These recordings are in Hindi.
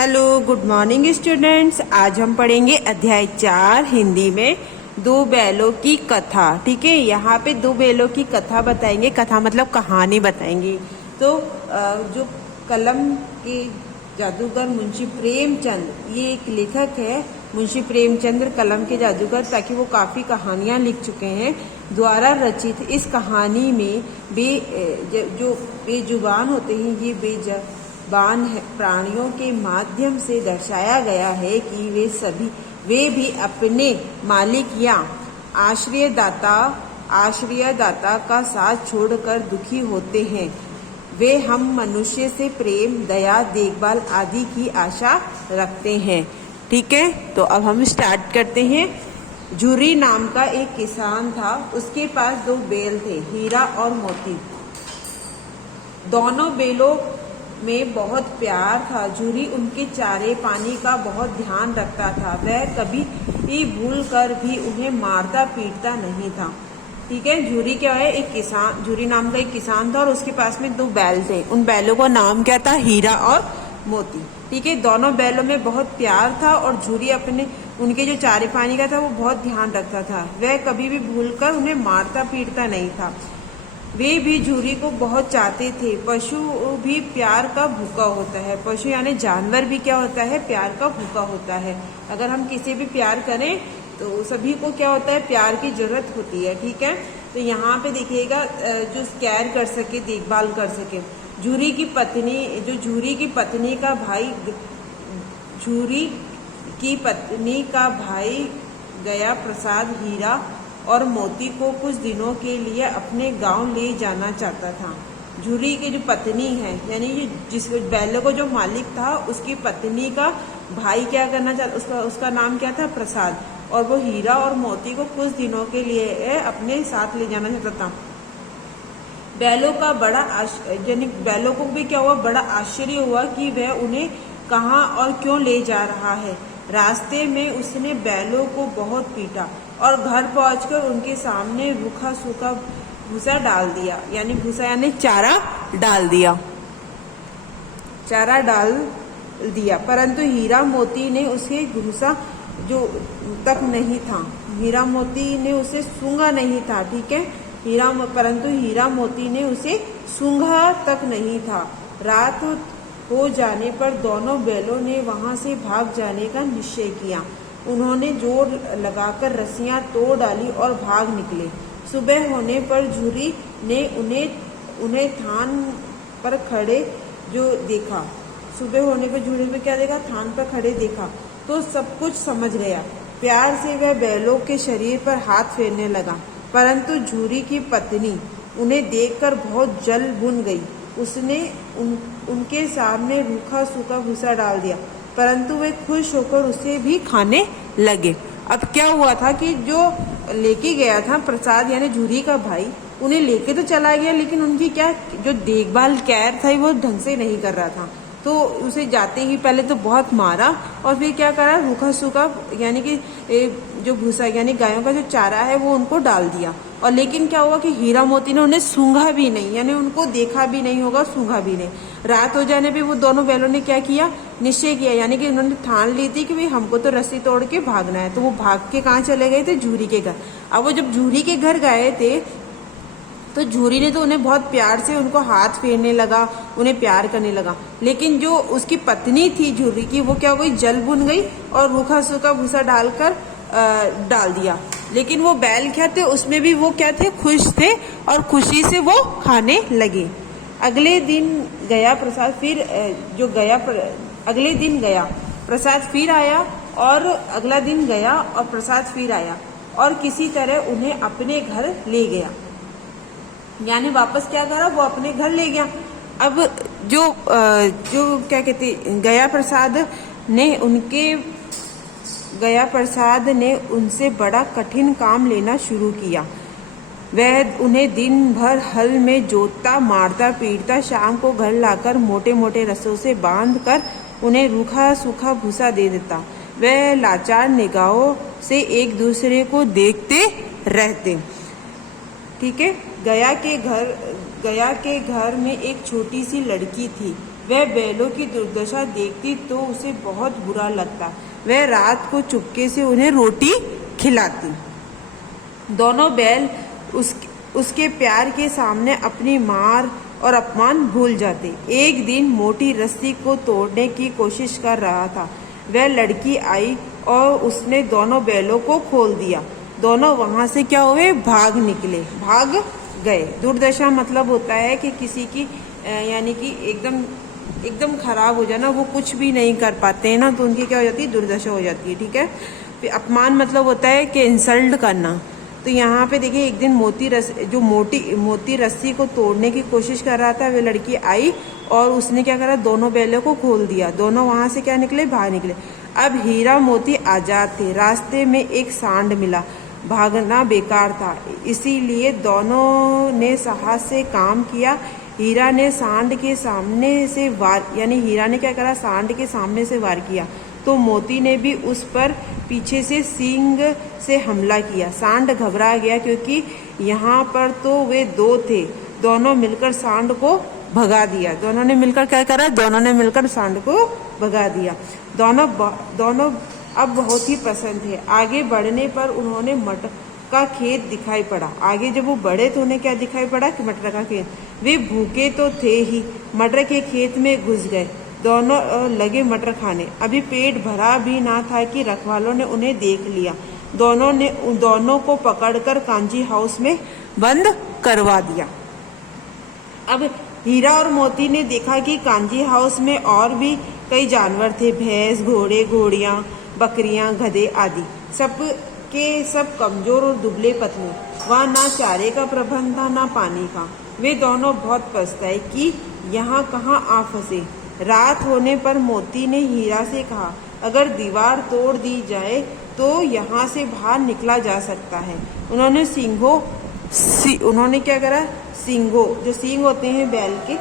Hello, good morning students. आज हम पढ़ेंगे अध्याय 4 हिंदी में दो बैलों की कथा। ठीक है, यहाँ पे दो बैलों की कथा बताएंगे। कथा मतलब कहानी बताएंगे। तो जो कलम के जादूगर मुंशी प्रेमचंद, ये एक लेखक है मुंशी प्रेमचंद कलम के जादूगर, ताकि वो काफ़ी कहानियाँ लिख चुके हैं, द्वारा रचित इस कहानी में जो बेजुबान होते हैं, ये बेजुबान प्राणियों के माध्यम से दर्शाया गया है कि वे भी अपने मालिक या आश्रयदाता का साथ छोड़कर दुखी होते हैं। वे हम मनुष्य से प्रेम, दया, देखभाल आदि की आशा रखते हैं। ठीक है, तो अब हम स्टार्ट करते हैं। झुर्री नाम का एक किसान था। उसके पास दो बैल थे, हीरा और मोती। दोनों बैलों में बहुत प्यार था। झुर्री उनके चारे पानी का बहुत ध्यान रखता था। वह कभी भूल कर भी उन्हें मारता पीटता नहीं था। ठीक है, झुर्री क्या है, एक किसान, झुर्री नाम का एक किसान था और उसके पास में दो बैल थे। उन बैलों का नाम क्या था, हीरा और मोती। ठीक है, दोनों बैलों में बहुत प्यार था और झुर्री उनके जो चारे पानी का था वो बहुत ध्यान रखता था। वह कभी भी भूलकर उन्हें मारता पीटता नहीं था। वे भी झुर्री को बहुत चाहते थे। पशु भी प्यार का भूखा होता है। पशु यानी जानवर भी क्या होता है, प्यार का भूखा होता है। अगर हम किसी भी प्यार करें तो सभी को क्या होता है, प्यार की जरूरत होती है। ठीक है, तो यहाँ पे देखिएगा, जो केयर कर सके, देखभाल कर सके। झुर्री की पत्नी का भाई गया प्रसाद हीरा और मोती को कुछ दिनों के लिए अपने गांव ले जाना चाहता था। झुर्री की जो पत्नी है, यानी जिस बैलों को जो मालिक था, उसकी पत्नी का भाई क्या करना चाहता, उसका नाम क्या था, प्रसाद, और वो हीरा और मोती को कुछ दिनों के लिए अपने साथ ले जाना चाहता था। बैलों को भी क्या हुआ, बड़ा आश्चर्य हुआ कि वह उन्हें कहाँ और क्यों ले जा रहा है। रास्ते में उसने बैलों को बहुत पीटा और घर पहुंचकर उनके सामने रूखा सूखा भूसा डाल दिया। यानी भूसा यानी चारा डाल दिया। परंतु हीरा मोती ने उसे भूसा हीरा मोती ने उसे सूंघा नहीं था। ठीक है, परंतु हीरा मोती ने उसे सूंघा तक नहीं था। रात हो जाने पर दोनों बैलों ने वहां से भाग जाने का निश्चय किया। उन्होंने जोर लगाकर रस्सियां तोड़ डाली और भाग निकले। सुबह होने पर झुर्री ने उन्हें थान पर खड़े देखा। थान पर खड़े देखा तो सब कुछ समझ गया। प्यार से वह बैलों के शरीर पर हाथ फेरने लगा, परंतु झुर्री की पत्नी उन्हें देखकर बहुत जल भुन गई। उसने उनके सामने रूखा सूखा भूसा डाल दिया, परंतु वे खुश होकर उसे भी खाने लगे। अब क्या हुआ था कि जो लेके गया था प्रसाद यानी झुर्री का भाई, उन्हें लेके तो चला गया, लेकिन उनकी क्या जो देखभाल केयर था वो ढंग से नहीं कर रहा था। तो उसे जाते ही पहले तो बहुत मारा और फिर क्या करा, रूखा सूखा यानी कि जो भूसा यानी गायों का जो चारा है वो उनको डाल दिया। और लेकिन क्या हुआ कि हीरा मोती ने उन्हें सूंघा भी नहीं, यानी उनको देखा भी नहीं होगा, सूंघा भी नहीं। रात हो जाने पे वो दोनों बैलों ने क्या किया, निश्चय किया, यानी कि उन्होंने ठान ली थी कि भाई हमको तो रस्सी तोड़ के भागना है। तो वो भाग के कहाँ चले गए थे, झुर्री के घर। अब वो जब झुर्री के घर गए थे तो झुर्री ने तो उन्हें बहुत प्यार से उनको हाथ फेरने लगा, उन्हें प्यार करने लगा। लेकिन जो उसकी पत्नी थी झुर्री की, वो क्या हो गई, जल भुन गई और रूखा सूखा भूसा डाल दिया। लेकिन वो बैल क्या थे, उसमें भी वो क्या थे, खुश थे और खुशी से वो खाने लगे। अगले दिन गया प्रसाद फिर आया और अगला दिन गया और प्रसाद फिर आया और किसी तरह उन्हें अपने घर ले गया। यानी वापस क्या करा, वो अपने घर ले गया। अब जो क्या कहते, गया प्रसाद ने उनसे बड़ा कठिन काम लेना शुरू किया। वह उन्हें दिन भर हल में जोतता, मारता पीटता, शाम को घर लाकर मोटे मोटे रस्सों से बांधकर उन्हें रूखा सूखा भूसा दे देता। वह लाचार निगाहों से एक दूसरे को देखते रहते। ठीक है, गया के घर में एक छोटी सी लड़की थी। वह बैलों की दुर्दशा देखती तो उसे बहुत बुरा लगता। वह रात को चुपके से उन्हें रोटी खिलाती। दोनों बैल उसके प्यार के सामने अपनी मार और अपमान भूल जाते। एक दिन मोटी रस्सी को तोड़ने की कोशिश कर रहा था। वह लड़की आई और उसने दोनों बैलों को खोल दिया। दोनों वहां से क्या हुए, भाग गए। दुर्दशा मतलब होता है कि किसी की यानी कि एकदम खराब हो जाना, वो कुछ भी नहीं कर पाते हैं ना, तो उनकी क्या हो जाती है, दुर्दशा हो जाती है। ठीक है। फिर अपमान मतलब होता है कि इंसल्ट करना। तो यहाँ पे देखिए, एक दिन मोटी रस्सी को तोड़ने की कोशिश कर रहा था। वह लड़की आई और उसने क्या करा, दोनों बैलों को खोल दिया। दोनों वहां से क्या निकले, बाहर निकले। अब हीरा मोती आजाद थे। रास्ते में एक सांड मिला। भागना बेकार था, इसीलिए दोनों ने साहस से काम किया। हीरा ने सांड के सामने से वार किया तो मोती ने भी उस पर पीछे से सींग से हमला किया। सांड घबरा गया क्योंकि यहाँ पर तो वे दो थे। दोनों मिलकर सांड को भगा दिया। दोनों ने मिलकर सांड को भगा दिया। दोनों अब बहुत ही प्रसन्न थे। आगे बढ़ने पर उन्होंने मटर का खेत दिखाई पड़ा। आगे जब वो बढ़े तो उन्हें क्या दिखाई पड़ा कि मटर का खेत। वे भूखे तो थे ही, मटर के खेत में घुस गए। दोनों लगे मटर खाने। अभी पेट भरा भी ना था कि रखवालों ने उन्हें देख लिया। दोनों को पकड़कर कांजी हाउस में बंद करवा दिया। अब हीरा और मोती ने देखा कि कांजी हाउस में और भी कई जानवर थे, भैंस, घोड़े, घोड़ियां, बकरियां, गधे आदि। सब कमजोर और दुबले पतले। वहाँ ना चारे का प्रबंध था, ना पानी का। वे दोनों बहुत पछताए कि यहाँ कहाँ आ फंसे। रात होने पर मोती ने हीरा से कहा, अगर दीवार तोड़ दी जाए तो यहाँ से बाहर निकला जा सकता है। उन्होंने क्या करा, जो सींग होते हैं बैल के,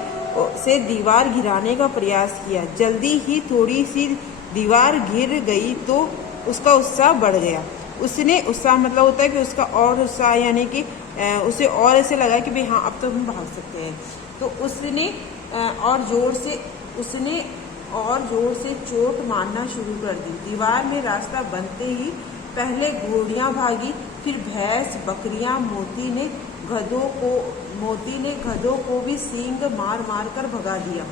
से दीवार गिराने का प्रयास किया। जल्दी ही थोड़ी सी दीवार गिर गई तो उसका उत्साह बढ़ गया। उत्साह मतलब होता है कि उसका और उत्साह, यानी कि उसे और ऐसे लगा कि भाई हाँ, अब तो हम भाग सकते हैं। तो उसने और जोर से चोट मारना शुरू कर दी। दीवार में रास्ता बनते ही पहले घोड़ियां भागी, फिर भैंस, बकरियां। मोती ने गधों को भी सींग मार कर भगा दिया।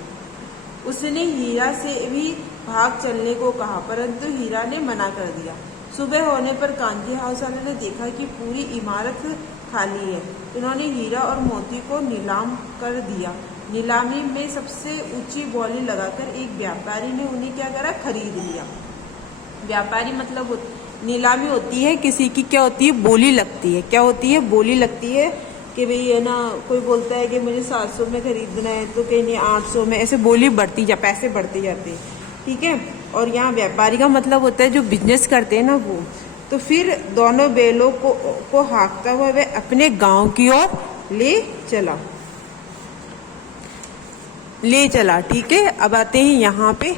उसने हीरा से भी भाग चलने को कहा, परंतु हीरा ने मना कर दिया। सुबह होने पर कांजी हाउस वाले ने देखा कि पूरी इमारत खाली है। उन्होंने हीरा और मोती को नीलाम कर दिया। नीलामी में सबसे ऊंची बोली लगाकर एक व्यापारी ने उन्हें क्या करा, खरीद लिया। व्यापारी मतलब नीलामी होती है किसी की, क्या होती है, बोली लगती है। क्या होती है, बोली लगती है कि भाई है ना, कोई बोलता है कि मुझे 700 में खरीदना है तो कहीं नहीं 800 में, ऐसे बोली पैसे बढ़ते जाते हैं। ठीक है। और यहाँ व्यापारी का मतलब होता है जो बिजनेस करते हैं ना, वो। तो फिर दोनों बैलों को हाँकता हुआ वह अपने गांव की ओर ले चला। ठीक है। अब आते हैं यहाँ पे,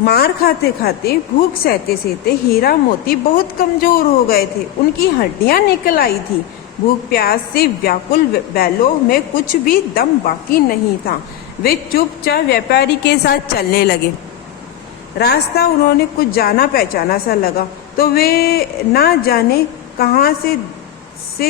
मार खाते खाते, भूख सहते सहते हीरा मोती बहुत कमजोर हो गए थे। उनकी हड्डियां निकल आई थी। भूख प्यास से व्याकुल बैलों में कुछ भी दम बाकी नहीं था। वे चुपचाप व्यापारी के साथ चलने लगे। रास्ता उन्होंने कुछ जाना पहचाना सा लगा, तो वे ना जाने कहाँ से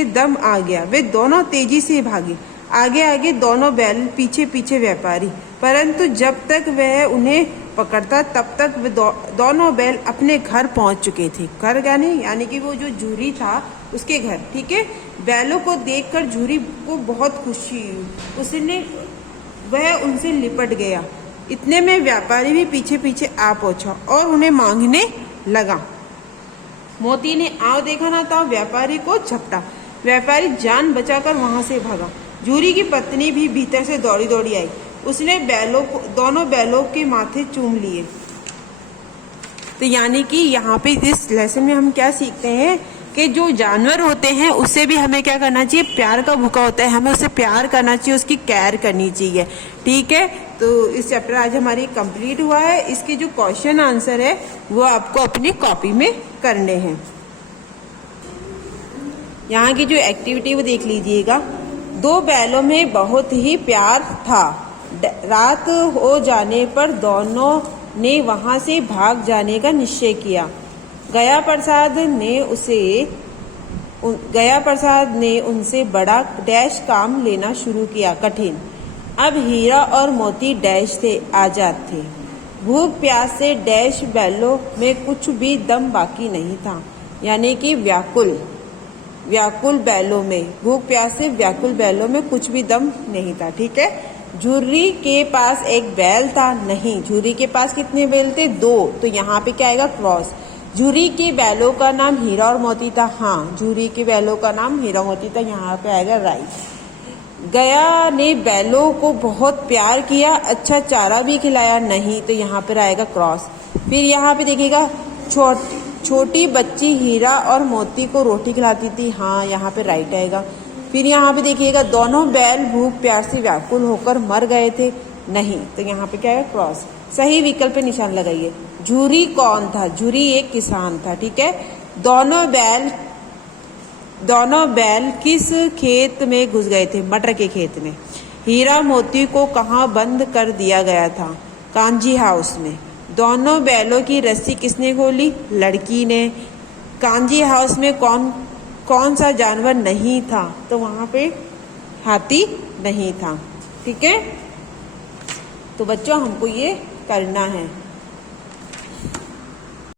दम आ गया। वे दोनों तेजी से भागे, आगे आगे दोनों बैल, पीछे पीछे व्यापारी। परंतु जब तक वह उन्हें पकड़ता तब तक वे दोनों बैल अपने घर पहुंच चुके थे। घर यानी कि वो जो झूरी था उसके घर। ठीक है। बैलों को देखकर झूरी को बहुत खुशी हुई। वह उनसे लिपट गया। इतने में व्यापारी भी पीछे पीछे आ पहुंचा और उन्हें मांगने लगा। मोती ने आव देखा ना था, व्यापारी को झपटा। व्यापारी जान बचाकर वहां से भागा। झूरी की पत्नी भी भीतर से दौड़ी आई। उसने दोनों बैलों के माथे चूम लिए। तो यानी कि यहाँ पे इस लेसन में हम क्या सीखते हैं कि जो जानवर होते हैं उससे भी हमें क्या करना चाहिए, प्यार का भूखा होता है, हमें उससे प्यार करना चाहिए, उसकी केयर करनी चाहिए। ठीक है। तो इस चैप्टर आज हमारी कंप्लीट हुआ है। इसके जो क्वेश्चन आंसर है वो आपको अपनी कॉपी में करने हैं। यहाँ की जो एक्टिविटी वो देख लीजिएगा। दो बैलों में बहुत ही प्यार था। रात हो जाने पर दोनों ने वहां से भाग जाने का निश्चय किया। गया प्रसाद ने उनसे बड़ा डैश काम लेना शुरू किया, कठिन। अब हीरा और मोती डैश थे, आजाद थे। भूख प्यास से डैश बैलों में कुछ भी दम बाकी नहीं था, यानी कि व्याकुल बैलों में, भूख प्यास से व्याकुल बैलों में कुछ भी दम नहीं था। ठीक है। झुर्री के पास एक बैल था, नहीं। झुर्री के पास कितने बैल थे? 2। तो यहाँ पे क्या आएगा? क्रॉस। झुर्री के बैलों का नाम हीरा और मोती था, हाँ। झुर्री के बैलों का नाम हीरा मोती था, यहाँ पे आएगा राइट। गया ने बैलों को बहुत प्यार किया, अच्छा चारा भी खिलाया, नहीं। तो यहाँ पर आएगा क्रॉस। फिर यहाँ पे देखिएगा, छोटी बच्ची हीरा और मोती को रोटी खिलाती थी, हाँ। यहाँ पे राइट आएगा। फिर यहाँ पे देखिएगा, दोनों बैल भूख प्यार से व्याकुल होकर मर गए थे, नहीं। तो यहाँ पे क्या है? क्रॉस। सही विकल्प पे निशान लगाइए। झुर्री कौन था? झुर्री एक किसान था। ठीक है। दोनों बैल किस खेत में घुस गए थे? मटर के खेत में। हीरा मोती को कहाँ बंद कर दिया गया था? कांजी हाउस में। दोनों बैलों की रस्सी किसने खोली? लड़की ने। कांजी हाउस में कौन सा जानवर नहीं था? तो वहां पे हाथी नहीं था। ठीक है। तो बच्चों, हमको ये करना है।